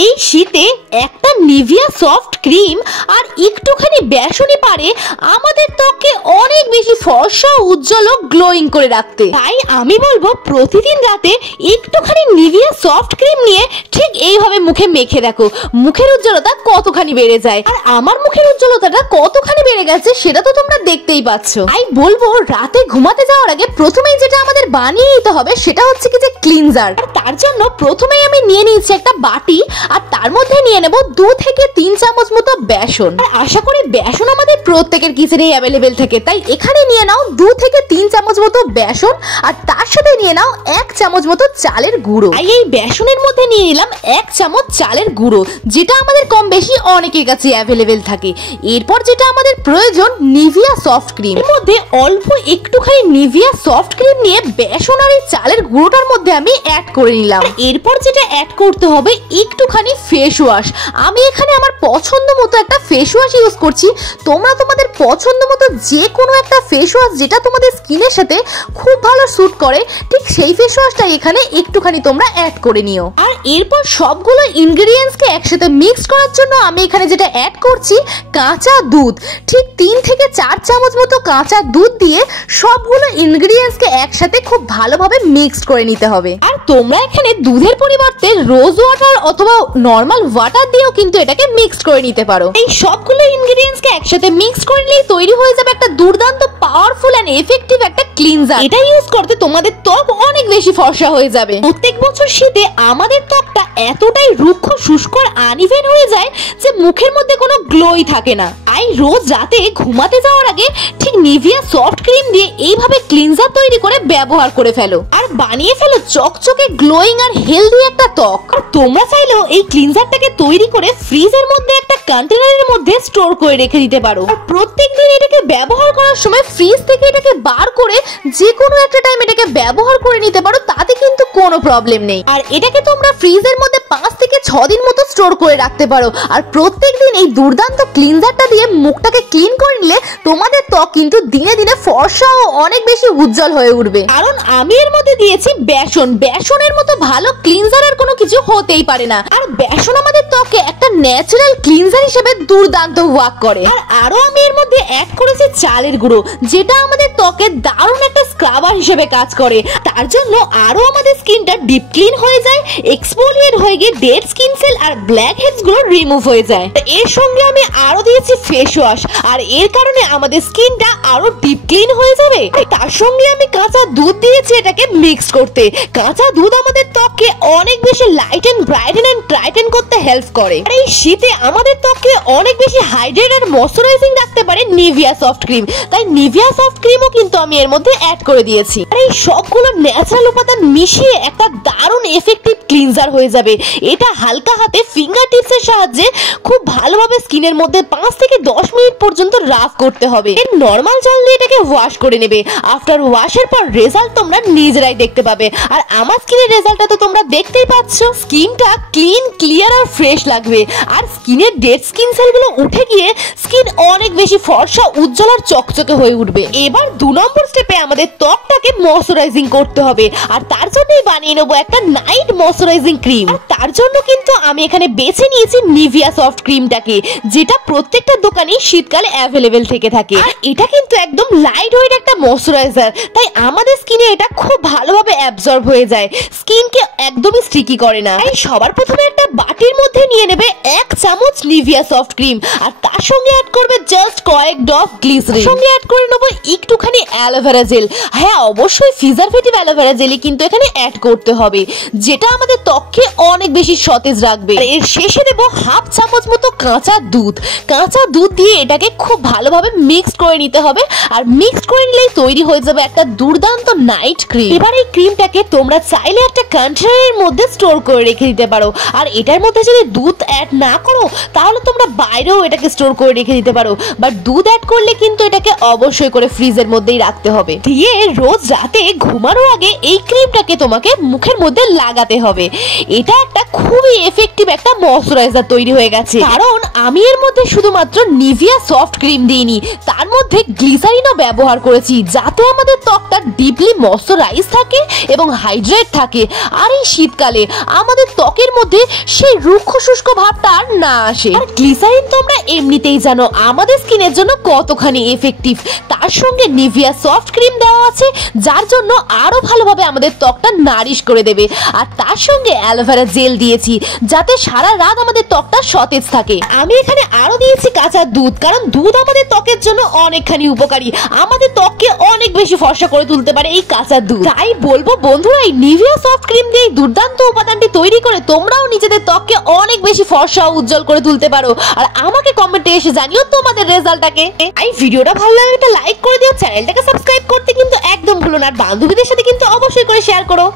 এই শীতে একটা নিভিয়া সফট ক্রিম আর একটুখানি বেসনই পারে আমাদের ত্বককে অনেক বেশি ফর্সা, উজ্জ্বল ও গ্লোয়িং করে রাখতে। তাই আমি বলবো প্রতিদিন রাতে একটুখানি নিভিয়া সফট ক্রিম নিয়ে ঠিক এইভাবে মুখে মেখে দেখো, মুখের উজ্জ্বলতা কতখানি বেড়ে যায়। আর আমার মুখের উজ্জ্বলতাটা কতখানি বেড়ে গেছে সেটা তো তোমরা দেখতেই পাচ্ছ। তাই বলবো রাতে ঘুমাতে যাওয়ার আগে প্রথমেই যেটা আমাদের বানিয়ে নিতে হবে সেটা হচ্ছে কি যে ক্লিনজার। আর তার জন্য প্রথমেই আমি নিয়ে নিয়েছি একটা বাটি, আর তার মধ্যে নিয়ে নেব 2 থেকে 3 চামচ মতো বেসন। আর আশা করি বেসন আমাদের প্রত্যেকের কিচেনে অ্যাভেলেবেল থাকে, তাই এখানে নিয়ে নাও 2 থেকে 3 চামচ মতো বেসন, আর তার সাথে নিয়ে নাও 1 চামচ মতো চালের গুঁড়ো। আর এই বেসনের মধ্যে নিয়ে নিলাম 1 চামচ চালের গুঁড়ো, যেটা আমাদের কম বেশি অনেকের কাছে অ্যাভেলেবেল থাকে। এরপর যেটা আমাদের প্রয়োজন নিভিয়া সফট ক্রিম। এর মধ্যে অল্প একটুখানি নিভিয়া সফট ক্রিম নিয়ে বেসন আর এই চালের গুঁড়োটার মধ্যে আমি অ্যাড করে নিলাম। এরপর যেটা অ্যাড করতে হবে একটুখানি ফেস ওয়াশ। আমি এখানে আমার পছন্দ মতো একটা ফেস ওয়াশ ইউজ করছি। তোমরা তোমাদের পছন্দ মতো যে কোনো একটা ফেস ওয়াশ যেটা তোমাদের স্কিনের সাথে খুব ভালো স্যুট করে, ঠিক সেই ফেস ওয়াশটা এখানে একটুখানি তোমরা অ্যাড করে নিও। আর এরপর সবগুলো ইনগ্রেডিয়েন্টসকে একসাথে মিক্স করার জন্য আমি এখানে যেটা অ্যাড করছি কাঁচা দুধ। ঠিক 3 থেকে 4 চামচ মতো কাঁচা দুধ দিয়ে সবগুলো ইনগ্রেডিয়েন্টসকে একসাথে খুব ভালোভাবে মিক্স করে নিতে হবে। আর তোমরা এখানে দুধের পরিবর্তে রোজ ওয়াটার অথবা নর্মাল ওয়াটার দিয়েও কিন্তু এটাকে মিক্স করে নিতে পারো। এই সবগুলো ইনগ্রেডিয়েন্টসকে একসাথে মিক্স করে নিলেই তৈরি হয়ে যাবে একটা দুর্দান্ত পাওয়ারফুল এন্ড এফেক্টিভ একটা ক্লিনজার। এটা ইউজ করতে তোমাদের ত্বক অনেক বেশি ফর্সা হয়ে যাবে। প্রত্যেক বছর শীতে আমাদের ত্বকটা এতটাই রুক্ষ, শুষ্ক আর আনইভেন হয়ে যায় যে মুখের মধ্যে কোনো গ্লোই থাকে না। তাই রোজ রাতে ঘুমাতে যাওয়ার আগে ঠিক নিভিয়া সফট ক্রিম দিয়ে এইভাবে ক্লিনজার তৈরি করে ব্যবহার করে ফেলো, আর বানিয়ে ফেলো চকচকে গ্লোয়িং আর হেলদি একটা ত্বক। আর তোমরা চাইলেও এই ক্লিনজারটাকে তৈরি করে ফ্রিজের মধ্যে একটা কন্টেনারের মধ্যে স্টোর করে রেখে দিতে পারো। আর প্রত্যেকদিন এটাকে ব্যবহার করার সময় ফ্রিজ থেকে এটাকে বার করে যে কোনো একটা টাইম এটাকে ব্যবহার করে নিতে পারো, তাতে কিন্তু কোনো প্রবলেম নেই। আর এটাকে তোমরা ফ্রিজের মধ্যে 5 থেকে 6 দিন মতো স্টোর করে রাখতে পারো। আর প্রত্যেকদিন এই দুর্দান্ত ক্লিনজারটা দিয়ে মুখটাকে ক্লিন করে নিলে তোমাদের ত্বক কিন্তু দিনে দিনে ফর্সা ও অনেক বেশি উজ্জ্বল হয়ে উঠবে। কারণ আমি এর মধ্যে দিয়েছি বেসন। বেসনের মতো ভালো ক্লিনজারের কোনো কিছু হতেই পারে না। আর বেসন আমাদের ত্বকে একটা ন্যাচারাল ক্লিনজার হিসেবে দুর্দান্ত ওয়ার্ক করে। আর আরো আমি এর মধ্যে অ্যাড করেছি চালের গুঁড়ো, যেটা আমাদের ত্বকে দারুণ একটা স্ক্রাবার হিসেবে কাজ করে। তার জন্য আরো আমাদের স্কিনটা ডিপ ক্লিন হয়ে যায়, এক্সফোলিয়েট হয়ে গিয়ে ডেড স্কিন সেল আর ব্ল্যাক হেডস গুলো রিমুভ হয়ে যায়। এর সঙ্গে আমি আরো দিয়েছি ফেস ওয়াশ, আর এর কারণে আমাদের স্কিনটা আরো ডিপ ক্লিন হয়ে যাবে। তার সঙ্গে আমি কাঁচা দুধ দিয়েছি এটাকে মিক্স করতে। কাঁচা দুধ আমাদের ত্বককে অনেক বেশি লাইটেন, ব্রাইটেন এন্ড ব্রাইটেন করতে হেল্প করে। আর এই শীতে আমাদের ত্বককে অনেক বেশি হাইড্রেট আর ময়শ্চারাইজিং রাখতে পারে নিভিয়া সফট ক্রিম। তাই নিভিয়া সফট ক্রিমও কিন্তু আমি এর মধ্যে অ্যাড করে দিয়েছি। আর এই সবগুলো ন্যাচারাল উপাদান মিশিয়ে একটা দারুণ এফেক্টিভ ক্লিনজার হয়ে যাবে। এটা হালকা হাতে ফিঙ্গার টিপসের সাহায্যে খুব ভালোভাবে স্কিনের মধ্যে 5 থেকে 10 মিনিট পর্যন্ত রাব করতে হবে। এর নরমাল জল দিয়ে এটাকে ওয়াশ করে নেবে। আফটার ওয়াশের পর রেজাল্ট তোমরা নিজেরাই দেখতে পাবে। আর আমার স্কিনের রেজাল্টটা তো তোমরা দেখতেই পাচ্ছ। স্কিনটা ক্লিন, ক্লিয়ার আর ফ্রেশ লাগবে। আর স্কিনের ডেড স্কিন সেলগুলো উঠে গিয়ে স্কিন অনেক বেশি ফর্সা, উজ্জ্বল আর চকচকে হয়ে উঠবে। এবার 2 নম্বর স্টেপে আমাদের ত্বকটাকে ময়শ্চারাইজিং করতে হবে। আর তার জন্যই বানিয়ে নেবো একটা নাইট ময়শ্চারাইজিং ক্রিম। আর তার জন্য কিন্তু আমি এখানে বেছে নিয়েছি নিভিয়া সফট ক্রিমটাকে, যেটা প্রত্যেকটা দোকানেই শীতকালে অ্যাভেলেবেল থেকে থাকে। আর এটা কিন্তু একদম লাইট ওয়েট একটা ময়শ্চারাইজার, তাই আমাদের স্কিনে এটা খুব ভালোভাবে অ্যাবজর্ব হয়ে যায়, স্কিনকে একদমই স্টিকি করে না। তাই সবার প্রথমে একটা বাটির মধ্যে নিয়ে নেবে 1 চামচ নিভিয়া সফট ক্রিম, আর তার সঙ্গে অ্যাড করবে জাস্ট কয়েক ড্রপ গ্লিসারিন। সঙ্গে অ্যাড করে নেবো একটুখানি অ্যালোভেরা জেল। হ্যাঁ, অবশ্যই প্রিজারভেটিভ অ্যালোভেরা জেলই কিন্তু এখানে অ্যাড করতে হবে, যেটা আমাদের ত্বককে অনেক বেশি সতেজ রাখবে। এর শেষে দেব 1/2 চামচ মতো কাঁচা দুধ। কাঁচা দুধ দিয়ে এটাকে খুব ভালোভাবে মিক্স করে নিতে হবে। আর মিক্স করে নিলেই তৈরি হয়ে যাবে একটা দুর্দান্ত নাইট ক্রিম। এবার এই ক্রিমটাকে তোমরা চাইলে একটা কন্টেনারের মধ্যে স্টোর করে রেখে দিতে পারো। আর এটার মধ্যে যদি দুধ অ্যাড না করো তাহলে তাহলে তোমরা বাইরেও এটাকে স্টোর করে রেখে দিতে পারো, বাট দুধ অ্যাড করলে কিন্তু এটাকে অবশ্যই করে ফ্রিজের মধ্যেই রাখতে হবে। দিয়ে রোজ রাতে ঘুমানোর আগে এই ক্রিমটাকে তোমাকে মুখের মধ্যে লাগাতে হবে। এটা একটা খুবই এফেক্টিভ একটা ময়শ্চারাইজার তৈরি হয়ে গেছে, কারণ আমি এর মধ্যে শুধুমাত্র নিভিয়া সফট ক্রিম দিইনি, তার মধ্যে গ্লিসারিনও ব্যবহার করেছি, যাতে আমাদের ত্বকটা ডিপলি ময়শ্চারাইজ থাকে এবং হাইড্রেট থাকে। আর এই শীতকালে আমাদের ত্বকের মধ্যে সেই রুক্ষ শুষ্ক ভাবটা আর না আসে। আর গ্লিসারিন তোমরা এমনিতেই জানো আমাদের স্কিনের জন্য কতখানি এফেক্টিভ, তার সঙ্গে নিভিয়া সফট ক্রিম দেওয়া আছে, যার জন্য আরো ভালোভাবে আমাদের ত্বকটা নারিশ করে দেবে। আর তার সঙ্গে অ্যালোভেরা জেল দিয়েছি, যাতে সারা রাত আমাদের ত্বকটা সতেজ থাকে। আমি এখানে আরো দিয়েছি কাঁচা দুধ, কারণ দুধ আমাদের ত্বকের জন্য অনেকখানি উপকারী, আমাদের ত্বককে অনেক বেশি ফর্সা করে তুলতে পারে এই কাঁচা দুধ। তাই বলবো বন্ধুরা, এই নিভিয়া সফট ক্রিম দিয়ে দুর্দান্ত উপাদানটি তৈরি করে তোমরাও নিজেদের ত্বককে অনেক বেশি ফর্সা ও উজ্জ্বল করে তুলতে পারো। আর আমাকে কমেন্টে এসে জানিও তোমাদের রেজাল্টটাকে। এই ভিডিওটা ভালো লাগলে একটা লাইক করে দিও, চ্যানেলটাকে সাবস্ক্রাইব করতে কিন্তু একদম ভুলো না, আর বান্ধবীদের সাথে কিন্তু অবশ্যই করে শেয়ার করো।